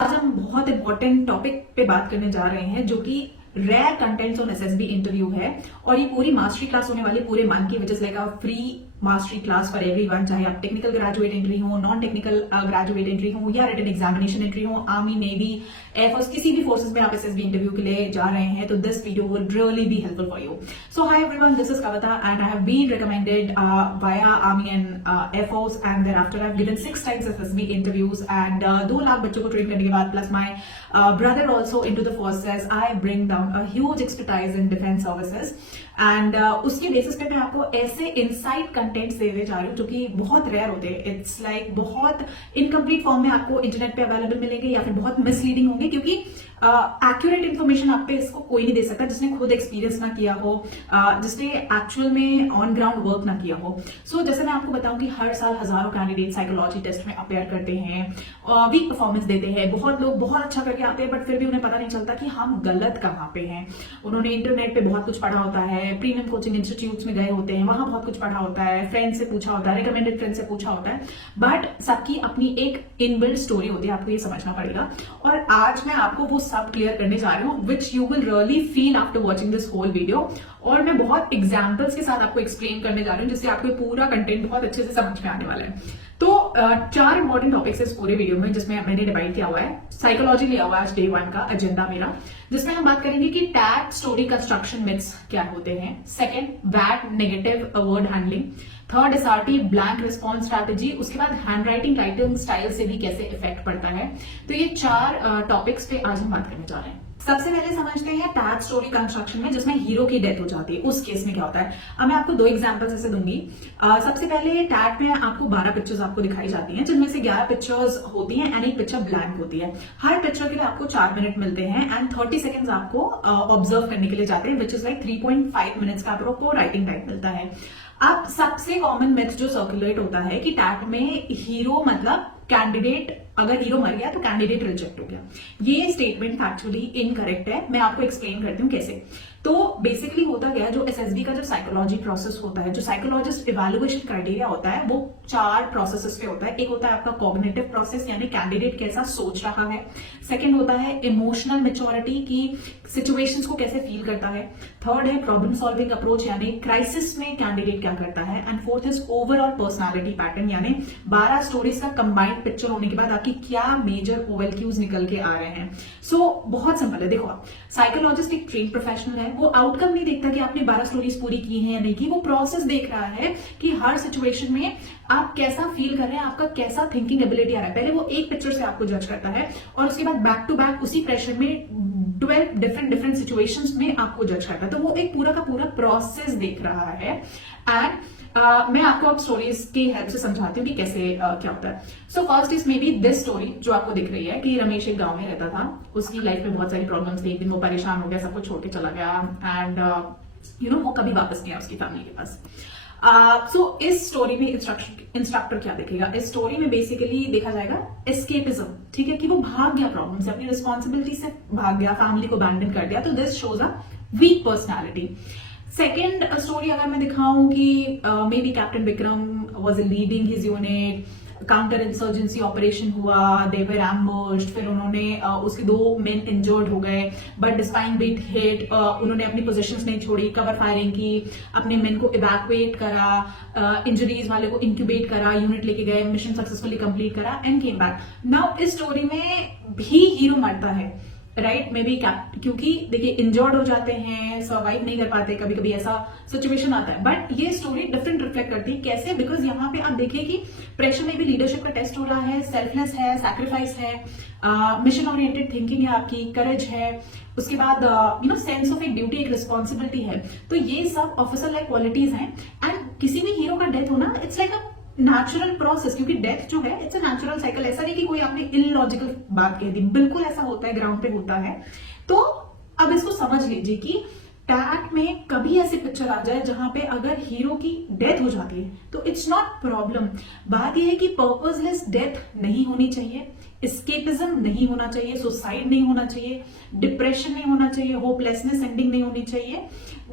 आज हम बहुत इंपॉर्टेंट टॉपिक पे बात करने जा रहे हैं जो कि rare contents on SSB interview है। और ये पूरी मास्टरी क्लास होने वाली पूरे मंथ की, which is like a free mastery class for everyone, चाहे आप टेक्निकल ग्रेजुएट एंट्री हो, नॉन टेक्निकल ग्रेजुएट एंट्री हो या रिटन एग्जामिनेशन एंट्री हो, आर्मी, नेवी, एयरफोर्स, किसी भी फोर्सेस में आप एसएसबी इंटरव्यू के लिए जा रहे हैं, तो this video will really be helpful for you. So hi everyone, this is Kavita and I have been recommended via army and air force and thereafter I've given 6 times SSB interviews and 2 lakh बच्चों को train करने के बाद plus my brother also into the forces, I bring down a huge expertise in defense services and उसके basis पे मैं आपको ऐसे इनसाइड कंटेंट्स देने जा रही हूँ जो कि बहुत रेयर होते हैं। इट्स लाइक बहुत इनकम्प्लीट फॉर्म में आपको इंटरनेट पे अवेलेबल मिलेंगे या फिर बहुत मिसलीडिंग होंगे, क्योंकि एक्यूरेट इन्फॉर्मेशन आप पे इसको कोई नहीं दे सकता जिसने खुद एक्सपीरियंस ना किया हो, जिसने एक्चुअल में ऑन ग्राउंड वर्क ना किया हो। सो जैसे मैं आपको बताऊं कि हर साल हजारों कैंडिडेट साइकोलॉजी टेस्ट में अपेयर करते हैं, वीक परफॉर्मेंस देते हैं, बहुत लोग बहुत अच्छा करके आते हैं, बट फिर भी उन्हें पता नहीं चलता कि हम गलत कहाँ पे हैं। उन्होंने इंटरनेट पे बहुत कुछ पढ़ा होता है, प्रीमियम कोचिंग इंस्टीट्यूट्स में गए होते हैं, वहां बहुत कुछ पढ़ा होता है, फ्रेंड से पूछा होता है, रिकमेंडेड फ्रेंड से पूछा होता है, बट सबकी अपनी एक इनबिल्ट स्टोरी होती है, आपको ये समझना पड़ेगा। और आज मैं आपको वो सब क्लियर करने जा रही हूँ which you will really feel after watching this whole video. और मैं बहुत एग्जाम्पल्स के साथ आपको एक्सप्लेन करने जा रही हूँ जिससे आपको पूरा कंटेंट बहुत अच्छे से समझ में आने वाला है। तो 4 इंपॉर्टेंट टॉपिक्स इस पूरे वीडियो में जिसमें मैंने डिवाइड किया हुआ है। साइकोलॉजी लिया हुआ है आज डे 1 का एजेंडा मेरा, जिसमें हम बात करेंगे कि टैग स्टोरी कंस्ट्रक्शन मिथ्स क्या होते हैं। Second, bad negative word handling. Third, SRT blank response strategy. उसके बाद हैंडराइटिंग राइटिंग स्टाइल से भी कैसे इफेक्ट पड़ता है। तो ये 4 टॉपिक्स पे आज हम बात करने जा रहे हैं। सबसे पहले समझते हैं टैग स्टोरी कंस्ट्रक्शन में, जिसमें हीरो की डेथ हो जाती है, उस केस में क्या होता है। अब मैं आपको 2 एग्जांपल्स ऐसे दूंगी। सबसे पहले टैग में आपको 12 पिक्चर्स आपको दिखाई जाती हैं, जिनमें से 11 पिक्चर्स होती हैं एंड एक पिक्चर ब्लैंक होती है। हर पिक्चर के लिए आपको 4 मिनट मिलते हैं एंड 30 सेकेंड्स आपको ऑब्जर्व करने के लिए जाते हैं, विच इज लाइक 3.5 मिनट्स का आपको राइटिंग टाइम मिलता है। अब सबसे कॉमन मिथ जो सर्कुलेट होता है कि टैग में हीरो मतलब कैंडिडेट, अगर हीरो मर गया तो कैंडिडेट रिजेक्ट हो गया। ये स्टेटमेंट फैक्चुअली इनकरेक्ट है। मैं आपको एक्सप्लेन करती हूँ कैसे। तो बेसिकली होता गया, जो एसएसबी का जो साइकोलॉजी प्रोसेस होता है, जो साइकोलॉजिस्ट इवैल्यूएशन क्राइटेरिया होता है, वो 4 प्रोसेसेस पे होता है। एक होता है आपका कॉग्निटिव प्रोसेस, यानी कैंडिडेट कैसा सोच रहा है। सेकंड होता है इमोशनल मैच्योरिटी, की सिचुएशंस को कैसे फील करता है। थर्ड है प्रॉब्लम सॉल्विंग अप्रोच, यानी क्राइसिस में कैंडिडेट क्या करता है। And fourth is overall personality pattern, यानी 12 स्टोरीज का कंबाइंड पिक्चर होने के बाद आपकी क्या मेजर ओएलक्यूज निकल के आ रहे हैं। सो बहुत सिंपल है। देखो, साइकोलॉजिस्ट एक ट्रेन प्रोफेशनल है, वो आउटकम नहीं देखता कि आपने 12 स्टोरीज पूरी की हैं या नहीं की, वो प्रोसेस देख रहा है कि हर सिचुएशन में आप कैसा फील कर रहे हैं, आपका कैसा थिंकिंग एबिलिटी आ रहा है। पहले वो एक पिक्चर से आपको जज करता है और उसके बाद बैक टू बैक उसी प्रेशर में 12 डिफरेंट सिचुएशंस में आपको जज करता है। तो वो एक पूरा का पूरा प्रोसेस देख रहा है। एंड मैं आपको अब स्टोरीज की हेल्प से समझाती हूँ कि कैसे क्या होता है। So first is may be this story जो आपको दिख रही है कि रमेश एक गांव में रहता था, उसकी लाइफ में बहुत सारी प्रॉब्लम्स थी, एक दिन वो परेशान हो गया, सब कुछ छोड़ के चला गया एंड वो कभी वापस नहीं आया उसकी फैमिली के पास। सो इस स्टोरी में इंस्ट्रक्टर क्या देखेगा, इस स्टोरी में बेसिकली देखा जाएगा एस्केपिज्म, ठीक है, कि वो भाग गया प्रॉब्लम से, अपनी रिस्पॉन्सिबिलिटी से भाग गया, फैमिली को अबैंडन कर दिया। तो this shows a weak personality. Second story अगर मैं दिखाऊं कि may be captain Vikram was leading his unit, counter insurgency operation हुआ, दे वर एम्बुश्ड, फिर उन्होंने उसके 2 मेन इंजर्ड हो गए, बट स्पाइन बीट हिट, उन्होंने अपनी पोजीशंस नहीं छोड़ी, कवर फायरिंग की, अपने मेन को इवैक्यूएट करा, इंजरीज वाले को इंक्यूबेट करा, यूनिट लेके गए, मिशन सक्सेसफुली कंप्लीट करा एंड केम बैक। नाउ इस स्टोरी में भी हीरो मरता है, राइट, मे बी क्योंकि देखिए इंजर्ड हो जाते हैं, सर्वाइव नहीं कर पाते, कभी कभी ऐसा सिचुएशन आता है। बट ये स्टोरी डिफरेंट रिफ्लेक्ट करती है। कैसे? बिकॉज यहाँ पे आप देखिए कि प्रेशर में भी लीडरशिप का टेस्ट हो रहा है, सेल्फलेस है, सैक्रिफाइस है, मिशन ओरिएंटेड थिंकिंग है, आपकी करेज है, उसके बाद सेंस ऑफ एक ड्यूटी, एक रिस्पॉन्सिबिलिटी है। तो ये सब ऑफिसर लाइक क्वालिटीज हैं। एंड किसी भी हीरो का डेथ होना it's like a natural process, क्योंकि डेथ जो है इट्स अ नेचुरल साइकिल। ऐसा नहीं कि कोई आपने इलॉजिकल बात कह दी, बिल्कुल ऐसा होता है, ग्राउंड पे होता है। तो अब इसको समझ लीजिए कि टैग में कभी ऐसी पिक्चर आ जाए जहां पे अगर हीरो की डेथ हो जाती है तो इट्स नॉट प्रॉब्लम। बात यह है कि पर्पसलेस डेथ नहीं होनी चाहिए, एस्केपिज्म नहीं होना चाहिए, सुसाइड नहीं होना चाहिए, डिप्रेशन नहीं होना चाहिए, होपलेसनेस एंडिंग नहीं होनी चाहिए,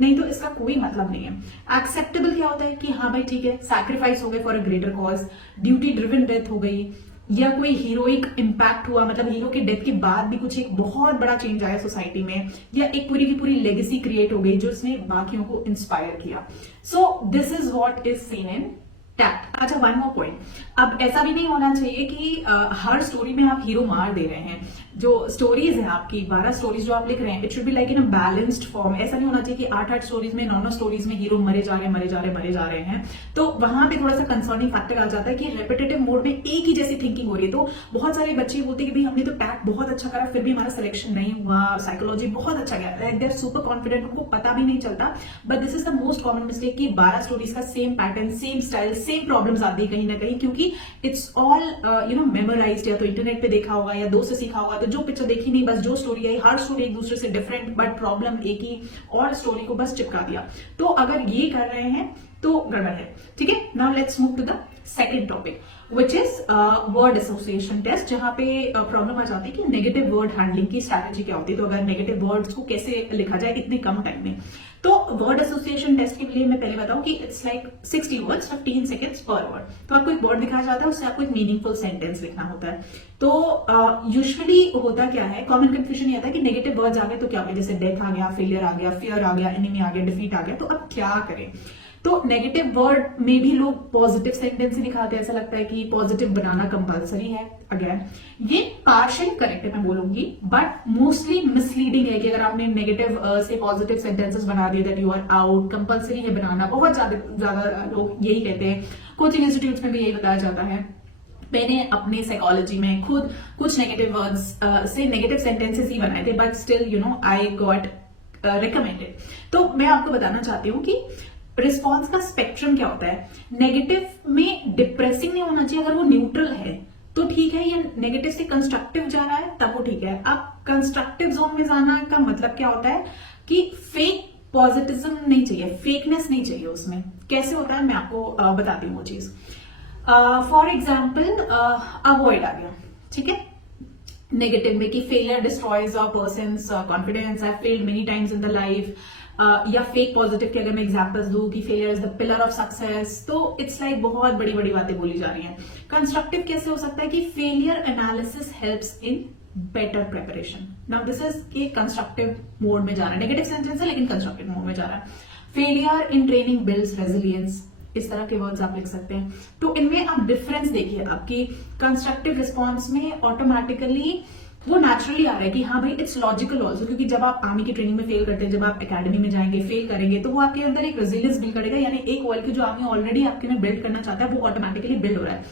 नहीं तो इसका कोई मतलब नहीं है। एक्सेप्टेबल क्या होता है कि हाँ भाई ठीक है, सैक्रिफाइस हो गए for a greater cause, duty driven death हो गई, या कोई हीरोइक इम्पैक्ट हुआ, मतलब हीरो के डेथ के बाद भी कुछ एक बहुत बड़ा चेंज आया सोसाइटी में, या एक पूरी की पूरी लेगेसी क्रिएट हो गई जो उसने बाकियों को इंस्पायर किया। So this is what is seen in tact. अच्छा, वन मोर पॉइंट, अब ऐसा भी नहीं होना चाहिए कि हर स्टोरी में आप हीरो मार दे रहे हैं। जो स्टोरीज है आपकी 12 स्टोरीज जो आप लिख रहे हैं, it should be like in a balanced form. ऐसा नहीं होना चाहिए कि 8-8 स्टोरीज में 9-9 स्टोरीज में हीरो मरे जा रहे हैं। तो वहां पे थोड़ा सा कंसर्निंग फैक्टर आ जाता है कि रेपिटेटिव मोड में एक ही जैसी थिंकिंग हो रही है। तो बहुत सारे बच्चे बोलते हैं कि भाई हमने तो टैक्ट बहुत अच्छा करा, फिर भी हमारा सिलेक्शन नहीं हुआ, साइकोलॉजी बहुत अच्छा गया, दे आर सुपर कॉन्फिडेंट, उनको पता भी नहीं चलता। But this is the most common mistake कि 12 स्टोरीज का same pattern, same style, same problems आती है कहीं ना कहीं, क्योंकि इट्स ऑल मेमोराइज्ड, या तो इंटरनेट पे देखा होगा या दोस्त से सीखा होगा, तो जो पिक्चर देखी नहीं, बस जो स्टोरी आई, हर स्टोरी एक दूसरे से डिफरेंट बट प्रॉब्लम एक ही, और स्टोरी को बस चिपका दिया। तो अगर ये कर रहे हैं तो गड़बड़ है, ठीक है। Now let's move to the second topic which is word association test, जहां पे प्रॉब्लम आ जाती है कि नेगेटिव वर्ड हैंडलिंग की स्ट्रैटेजी क्या होती है। तो अगर नेगेटिव वर्ड्स को कैसे लिखा जाए इतने कम टाइम में, तो वर्ड एसोसिएशन टेस्ट के लिए मैं पहले बताऊं कि इट्स लाइक 60 वर्ड्स 15 सेकेंड्स पर वर्ड। तो आपको एक वर्ड दिखाया जाता है, उससे आपको एक मीनिंगफुल सेंटेंस लिखना होता है। तो यूजुअली होता क्या है, कॉमन कंफ्यूजन ये आता है कि नेगेटिव वर्ड्स आ गए तो क्या हो गया, जैसे डेथ आ गया, फेलियर आ गया, फियर आ गया, एनिमी आ गया, डिफीट आ गया, तो अब क्या करें। तो नेगेटिव वर्ड में भी लोग पॉजिटिव सेंटेंस ही दिखाते हैं, ऐसा लगता है कि पॉजिटिव बनाना कंपलसरी है। अगेन ये पार्शियल करेक्ट है मैं बोलूंगी, बट मोस्टली मिसलीडिंग है कि अगर आपने नेगेटिव से पॉजिटिव सेंटेंसेस बना दिए that you are out, compulsory है बनाना। बहुत ज्यादा लोग यही कहते हैं, कोचिंग इंस्टीट्यूट्स में भी यही बताया जाता है। मैंने अपने साइकोलॉजी में खुद कुछ नेगेटिव वर्ड्स से नेगेटिव सेंटेंसेस ही बनाए थे, but still I got recommended. तो मैं आपको बताना चाहती हूँ कि रिस्पॉन्स का स्पेक्ट्रम क्या होता है। नेगेटिव में डिप्रेसिंग नहीं होना चाहिए, अगर वो न्यूट्रल है तो ठीक है, या नेगेटिव से कंस्ट्रक्टिव जा रहा है तब वो ठीक है। अब कंस्ट्रक्टिव जोन में जाना का मतलब क्या होता है कि फेक पॉजिटिज्म नहीं चाहिए, फेकनेस नहीं चाहिए उसमें। कैसे होता है मैं आपको बताती हूँ वो चीज। फॉर एग्जाम्पल अवॉइड आ गया, ठीक है, नेगेटिव में कि failure destroys a persons confidence, I failed many times in the life, या फेक पॉजिटिव के अगर मैं एग्जांपल्स दूं कि failure is the pillar of success, तो इट्स लाइक बहुत बड़ी बड़ी बातें बोली जा रही हैं। कंस्ट्रक्टिव कैसे हो सकता है कि failure analysis helps in better preparation. Now this is के कंस्ट्रक्टिव मोड में जा रहा है, नेगेटिव सेंटेंस है लेकिन कंस्ट्रक्टिव मोड में जा रहा है। Failure in training builds resilience, इस तरह के वर्ड्स आप लिख सकते हैं। तो इनमें आप डिफरेंस देखिए, आपकी कंस्ट्रक्टिव रिस्पॉन्स में ऑटोमेटिकली वो नेचुरली आ रहा है कि हाँ भाई इट्स लॉजिकल ऑल्सो, क्योंकि जब आप आर्मी की ट्रेनिंग में फेल करते हैं, जब आप एकेडमी में जाएंगे फेल करेंगे, तो वो आपके अंदर एक रेजिलियंस बिल्ड करेगा, यानी एक वर्ल्ड की जो आर्मी ऑलरेडी आपके में बिल्ड करना चाहता है वो ऑटोमेटिकली बिल्ड हो रहा है।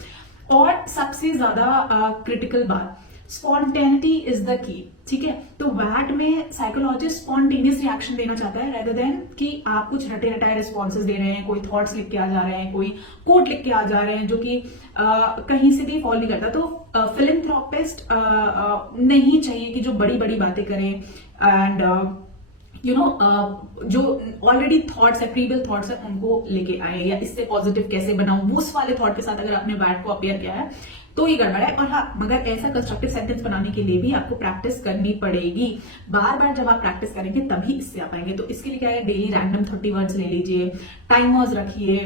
और सबसे ज्यादा क्रिटिकल बात, स्पॉन्टेनिटी इज द की, ठीक है। तो वैट में साइकोलॉजिस्ट स्पॉन्टेनियस रिएक्शन देना चाहता है रेदर देन कि आप कुछ रटे रटाए रिस्पॉन्सेज दे रहे हैं, कोई थॉट्स लिख के आ जा रहे हैं, कोई कोट लिख के आ जा रहे हैं जो कि कहीं से भी फॉलो नहीं करता। तो फिलैंथ्रोपिस्ट नहीं चाहिए कि जो बड़ी बड़ी बातें करें एंड जो ऑलरेडी थॉट्स है, प्रीवियल थॉट्स है, उनको लेके आए, या इससे पॉजिटिव कैसे बनाऊं, उस वाले थॉट के साथ अगर आपने बैट को अपेयर किया है तो ये गड़बड़ है। और हाँ, मगर ऐसा कंस्ट्रक्टिव सेंटेंस बनाने के लिए भी आपको प्रैक्टिस करनी पड़ेगी। बार बार जब आप प्रैक्टिस करेंगे तभी इससे आ पाएंगे। तो इसके लिए क्या है, डेली रैंडम 30 वर्ड्स ले लीजिए, टाइमर्स रखिए,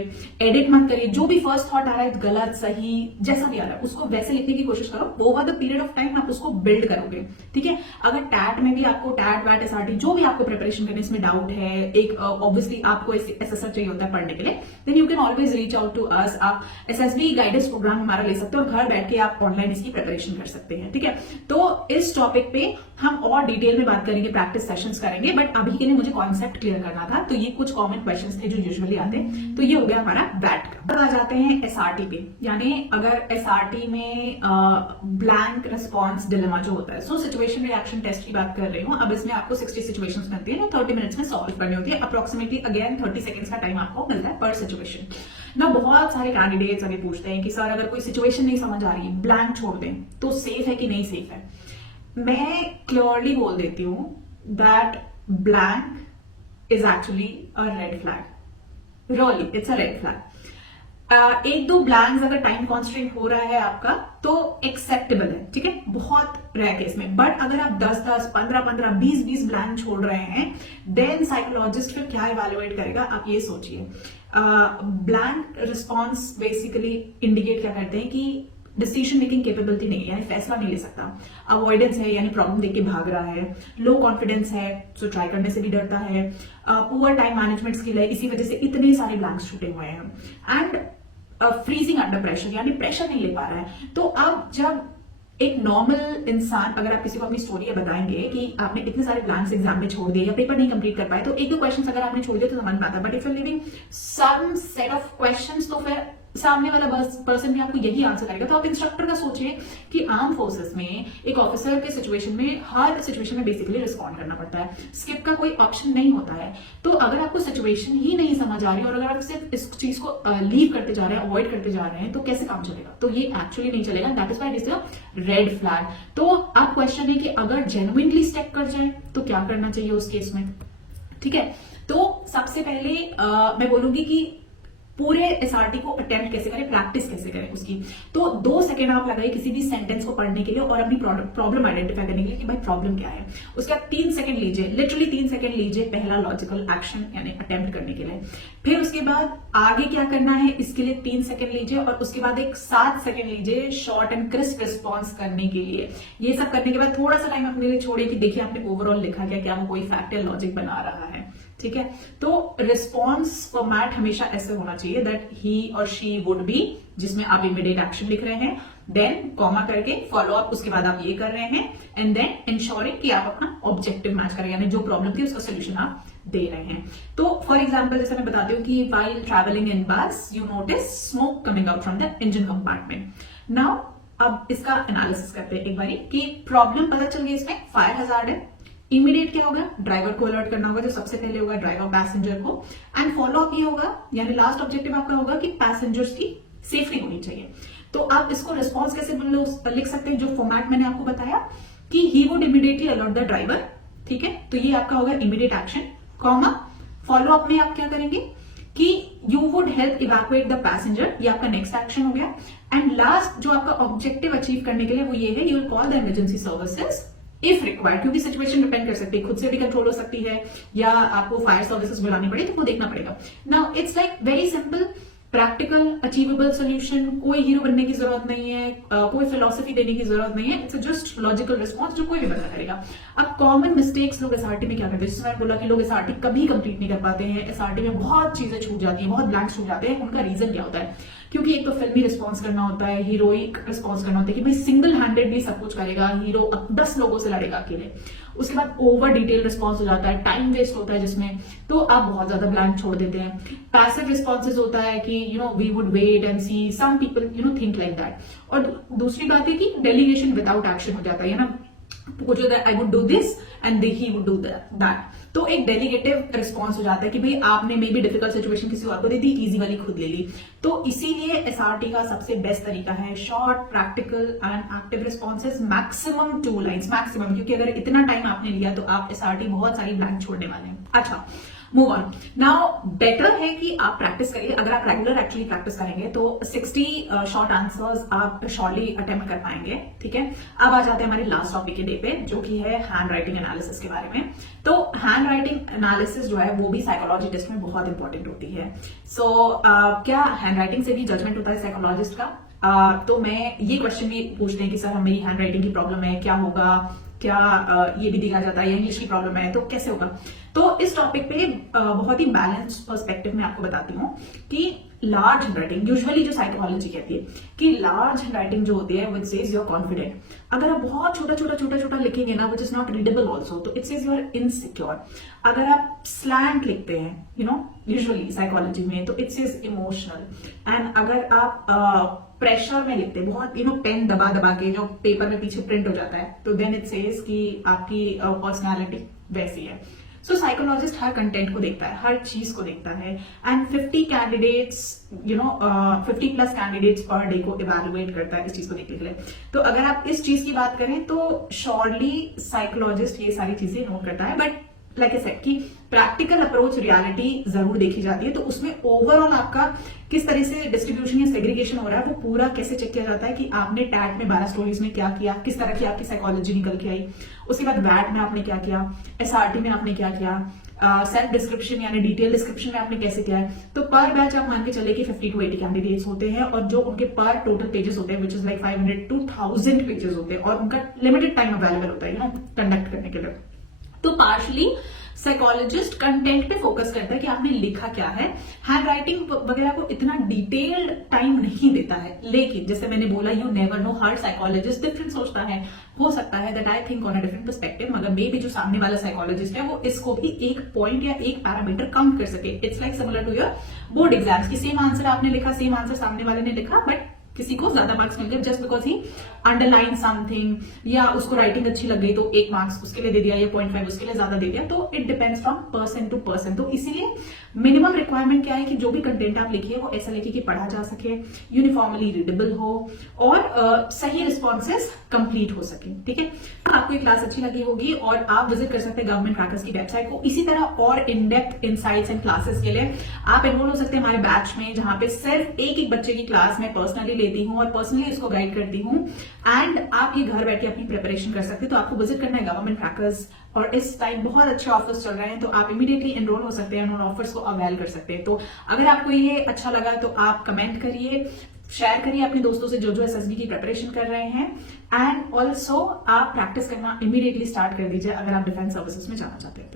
एडिट मत करिए, जो भी फर्स्ट थॉट आ रहा है गलत सही जैसा भी आ रहा है उसको वैसे लिखने की कोशिश करो। Over the period of time आप उसको बिल्ड करोगे, ठीक है। अगर टैट में भी आपको टैट वैट एसआरटी जो भी आपको प्रिपरेशन करने इसमें डाउट है, एक ऑब्वियसली आपको एसएसआर चाहिए होता है पढ़ने के लिए, then you can always reach out to us. आप एसएसबी गाइडेंस प्रोग्राम हमारा ले सकते हो और घर बैठ के आप ऑनलाइन इसकी प्रिपरेशन कर सकते हैं, ठीक है। तो इस टॉपिक पे हम और डिटेल में बात करेंगे, प्रैक्टिस सेशंस करेंगे, बट अभी के लिए मुझे कॉन्सेप्ट क्लियर करना था। तो ये कुछ कॉमन क्वेश्चंस थे जो यूजुअली आते हैं। तो ये हो गया हमारा वैट का। अब आ जाते हैं एसआरटी पे, यानी अगर एसआरटी में ब्लैंक रिस्पॉन्स डिलेमा जो होता है। सो सिचुएशन रिएक्शन टेस्ट की बात कर रही हूँ। अब इसमें आपको 60 सिचुएशंस मिलती है, 30 मिनट्स में सॉल्व करनी होती है। अप्रोक्सीमेटली अगेन 30 सेकंड्स का टाइम आपको मिलता है पर सिचुएशन ना। बहुत सारे कैंडिडेट्स अभी पूछते हैं कि सर अगर कोई सिचुएशन नहीं समझ आ रही, ब्लैंक छोड़ दें तो सेफ है कि नहीं सेफ है। मैं क्लियरली बोल देती हूं that blank is actually a red flag, really it's a red flag. एक दो ब्लैंक्स अगर टाइम कॉन्स्टेंट हो रहा है आपका तो एक्सेप्टेबल है, ठीक है, बहुत रेयर केस में। बट अगर आप 10-10, 15-15, 20-20 ब्लैंक छोड़ रहे हैं, देन साइकोलॉजिस्ट फिर क्या इवेलुएट करेगा, आप ये सोचिए। ब्लैंक रिस्पॉन्स बेसिकली इंडिकेट क्या करते हैं कि डिसीजन मेकिंग कैपेबिलिटी नहीं है, यानी फैसला नहीं ले सकता, अवॉइडेंस है यानी प्रॉब्लम देख के भाग रहा है, लो कॉन्फिडेंस है तो ट्राई करने से भी डरता है, पुअर टाइम मैनेजमेंट स्किल है, इसी वजह से इतने सारे ब्लैंक्स छूटे हुए हैं, एंड फ्रीजिंग अंडर प्रेशर यानी प्रेशर नहीं ले पा रहा है। तो अब जब एक नॉर्मल इंसान, अगर आप किसी को अपनी स्टोरी बताएंगे कि आपने इतने सारे ब्लैंक्स एग्जाम में छोड़ दिए या पेपर नहीं कंप्लीट कर पाए, तो एक दो क्वेश्चंस अगर आपने छोड़ दिए तो समझ में आता है, but if you living some set of questions तो फिर सामने वाला पर्सन भी आपको यही आंसर करेगा। तो आप इंस्ट्रक्टर का सोचिए कि आर्म फोर्सेस में एक ऑफिसर के सिचुएशन में हर सिचुएशन में बेसिकली रिस्पॉन्ड करना पड़ता है, स्किप का कोई ऑप्शन नहीं होता है। तो अगर आपको सिचुएशन ही नहीं समझ आ रही और अगर आप सिर्फ इस चीज को लीव करते जा रहे हैं, अवॉइड करते जा रहे हैं, तो कैसे काम चलेगा? तो ये एक्चुअली नहीं चलेगा, that is why it is a red flag. तो आप क्वेश्चन है कि अगर जेन्युइनली स्टेप कर जाए तो क्या करना चाहिए उस केस में, ठीक है? तो सबसे पहले मैं बोलूंगी कि पूरे एसआरटी को अटेम्प्ट कैसे करें, प्रैक्टिस कैसे करें उसकी। तो 2 सेकेंड आप लगाइए किसी भी सेंटेंस को पढ़ने के लिए और अपनी प्रॉब्लम आइडेंटिफाई करने के लिए कि भाई प्रॉब्लम क्या है। उसके बाद 3 सेकेंड लीजिए, लिटरली 3 सेकेंड लीजिए पहला लॉजिकल एक्शन यानी अटेम्प्ट करने के लिए। फिर उसके बाद आगे क्या करना है इसके लिए 3 सेकेंड लीजिए और उसके बाद एक 7 सेकेंड लीजिए शॉर्ट एंड क्रिस्प रिस्पॉन्स करने के लिए। ये सब करने के बाद थोड़ा सा टाइम अपने लिए छोड़िए कि देखिए आपने ओवरऑल लिखा क्या वो कोई फैक्ट या लॉजिक बना रहा है, ठीक है? तो रिस्पॉन्स फॉर्मेट हमेशा ऐसे होना चाहिए दैट ही और शी वुड बी, जिसमें आप इमीडिएट एक्शन लिख रहे हैं, देन कॉमा करके फॉलो अप, उसके बाद आप ये कर रहे हैं, एंड देन इंश्योरिंग कि आप अपना ऑब्जेक्टिव मैच करें, यानी जो प्रॉब्लम थी उसका सोल्यूशन आप दे रहे हैं। तो फॉर एग्जाम्पल जैसे मैं बताती हूँ कि व्हाइल ट्रैवलिंग इन बस you notice smoke coming out from the engine compartment. Now अब इसका एनालिसिस करते हैं एक बारी कि प्रॉब्लम पता चल गई, इसमें फायर हजार्ड है। इमीडिएट क्या होगा, ड्राइवर को अलर्ट करना होगा, जो सबसे पहले होगा ड्राइवर पैसेंजर को, एंड फॉलो अप ये होगा यानी लास्ट ऑब्जेक्टिव आपका होगा कि पैसेंजर्स की सेफ्टी होनी चाहिए। तो आप इसको रिस्पॉन्स कैसे लिख सकते हैं, जो फॉर्मेट मैंने आपको बताया कि he would immediately alert the driver, ठीक है? तो ये आपका होगा immediate action, comma follow up में आप क्या करेंगे कि you would help evacuate the passenger, ये आपका नेक्स्ट एक्शन हो गया, एंड लास्ट जो आपका ऑब्जेक्टिव अचीव करने के लिए वो ये है, you will call the emergency services if required, क्योंकि सिचुएशन डिपेंड कर सकती है, खुद से भी कंट्रोल हो सकती है या आपको फायर सर्विसेज बुलानी पड़े, तो वो देखना पड़ेगा। Now it's like very simple, practical, achievable solution, कोई हीरो बनने की जरूरत नहीं है, कोई फिलोसफी देने की जरूरत नहीं है, इट्स जस्ट लॉजिकल रिस्पॉन्स जो कोई भी बंदा करेगा। अब कॉमन मिस्टेक्स लोग एसआरटी में क्या करते हैं, जिसमें मैंने बोला कि लोग एसआरटी कभी कंप्लीट नहीं कर पाते हैं, एसआरटी में बहुत चीजें छूट जाती हैं, बहुत ब्लैंक्स छूट जाते हैं। उनका रीजन क्या होता है? क्योंकि एक तो फिल्मी रिस्पॉन्स करना होता है, हीरोइक रिस्पॉन्स करना होता है कि भाई सिंगल हैंडेडली सब कुछ करेगा, हीरो 10 लोगों से लड़ेगा अकेले। उसके बाद ओवर डिटेल रिस्पॉन्स हो जाता है, टाइम वेस्ट होता है जिसमें, तो आप बहुत ज्यादा ब्लैंक छोड़ देते हैं। पैसिव रिस्पॉन्सेज होता है कि we would wait and see, some people think like that. और दूसरी बात है कि डेलीगेशन विदाउट एक्शन हो जाता है ना, कुछ I would do this and he would do that. तो एक डेलीगेटिव रिस्पॉन्स हो जाता है कि भाई आपने मे बी डिफिकल्ट सिचुएशन किसी और को दे दी, इजी वाली खुद ले ली। तो इसीलिए एसआरटी का सबसे बेस्ट तरीका है short, practical and active responses, maximum 2 lines, maximum, क्योंकि अगर इतना टाइम आपने लिया तो आप एसआरटी बहुत सारी ब्लैंक छोड़ने वाले हैं। अच्छा, मूव ऑन। नाउ बेटर है कि आप प्रैक्टिस करिए, अगर आप रेगुलर एक्चुअली प्रैक्टिस करेंगे तो 60 शॉर्ट आंसर्स आप शॉर्टली अटेम्प्ट कर पाएंगे, ठीक है? अब आ जाते हैं हमारे लास्ट टॉपिक के डे पे, जो कि है हैंड राइटिंग एनालिसिस के बारे में। तो हैंड राइटिंग एनालिसिस जो है वो भी साइकोलॉजी टेस्ट में बहुत इंपॉर्टेंट होती है। सो क्या हैंड राइटिंग से भी जजमेंट होता है साइकोलॉजिस्ट का? तो मैं ये क्वेश्चन भी पूछते हैं कि सर मेरी हैंड राइटिंग की प्रॉब्लम है, क्या होगा, क्या ये भी देखा जाता है, या इंग्लिश की प्रॉब्लम है तो कैसे होगा? तो इस टॉपिक पे बहुत ही बैलेंस पर्सपेक्टिव में आपको बताती हूँ कि लार्ज हैंडराइटिंग, यूजुअली जो साइकोलॉजी कहती है कि लार्ज हैंडराइटिंग जो होती है which says you are confident. अगर आप बहुत छोटा छोटा लिखेंगे ना which is not readable also, तो it says you are insecure. अगर आप स्लैंट लिखते हैं यूजुअली साइकोलॉजी में, तो इट सेज इमोशनल। एंड अगर आप प्रेशर में लिखते हैं बहुत, पेन दबा दबा के जो पेपर में पीछे प्रिंट हो जाता है, तो देन इट सेज कि आपकी पर्सनैलिटी वैसी है। सो साइकोलॉजिस्ट हर कंटेंट को देखता है, हर चीज को देखता है, and 50 candidates 50+ candidates per day को इवेलुएट करता है इस चीज को देखने के लिए। तो अगर आप इस चीज की बात करें तो श्योरली साइकोलॉजिस्ट ये सारी चीजें नोट करता है, बट लाइक आई सेड कि प्रैक्टिकल अप्रोच रियलिटी जरूर देखी जाती है। तो उसमें ओवरऑल आपका किस तरह से डिस्ट्रीब्यूशन या सेग्रीगेशन हो रहा है वो पूरा कैसे चेक किया जाता है कि आपने टैट में 12 स्टोरीज में क्या किया, किस तरह की आपकी साइकोलॉजी निकल के आई, उसके बाद वैट में आपने क्या किया, एसआरटी में आपने क्या किया, सेल्फ डिस्क्रिप्शन यानी डिटेल डिस्क्रिप्शन में आपने कैसे किया है, तो पर बैच आप मान के चले कि 50 to 80 कैंडिडेट्स होते हैं और जो उनके पर टोटल पेजेस होते हैं which is like 500 to 1000 pages होते हैं और उनका लिमिटेड टाइम अवेलेबल होता है कंडक्ट करने के लिए। तो पार्शली साइकोलॉजिस्ट कंटेंट पे फोकस करता है कि आपने लिखा क्या है, हैंड राइटिंग वगैरह को इतना डिटेल्ड टाइम नहीं देता है। लेकिन जैसे मैंने बोला, you never know, her psychologist different सोचता है। हो सकता है that I think on a different perspective, मगर मे भी जो सामने वाला साइकोलॉजिस्ट है वो इसको भी एक पॉइंट या एक पैरामीटर काउंट कर सके। It's like similar to your board exams की, सेम आंसर आपने लिखा, सेम आंसर सामने वाले ने लिखा, बट किसी को ज्यादा मार्क्स मिल गए just because he underline something, या उसको राइटिंग अच्छी लग गई तो 1 मार्क्स उसके लिए दे दिया या 0.5 उसके लिए ज्यादा दे दिया। तो it depends from person to person. तो इसीलिए मिनिमम रिक्वायरमेंट क्या है कि जो भी कंटेंट आप लिखिए वो ऐसा लिखिए कि पढ़ा जा सके, यूनिफॉर्मली रीडेबल हो और सही रिस्पॉन्सेस कंप्लीट हो सके। ठीक है, आपको ये क्लास अच्छी लगी होगी और आप विजिट कर सकते हैं गवर्नमेंट क्रैकर्स की वेबसाइट को। इसी तरह और in depth insights and classes के लिए आप एनरोल हो सकते हैं हमारे बैच में, जहां पे सिर्फ एक बच्चे की क्लास मैं पर्सनली लेती हूं और पर्सनली उसको गाइड करती हूं, एंड आप ये घर बैठ के अपनी प्रिपरेशन कर सकते हैं। तो आपको विजिट करना है गवर्नमेंट क्रैकर्स, और इस टाइम बहुत अच्छे ऑफर्स चल रहे हैं, तो आप इमीडिएटली एनरोल हो सकते हैं और ऑफर्स को अवेल कर सकते हैं। तो अगर आपको ये अच्छा लगा तो आप कमेंट करिए, शेयर करिए अपने दोस्तों से जो जो एसएसबी की प्रिपरेशन कर रहे हैं, एंड ऑल्सो आप प्रैक्टिस करना इमीडिएटली स्टार्ट कर दीजिए अगर आप डिफेंस सर्विसेज में जाना चाहते हैं।